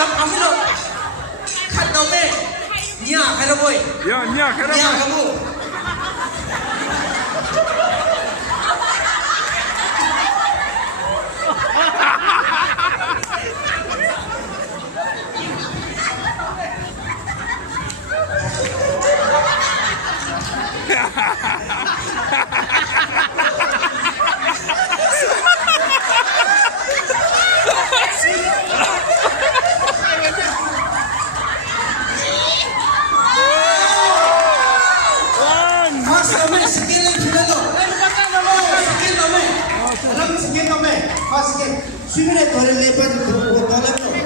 Sa kamilo. Kat daw me. Nya kaya boy. Ya, nya, kaya Nya naman. kamu. Mas kami skill ang pinalo. Skill kami. Alam skill kami. Mas skill. Sibire tore lepa ko tole ko.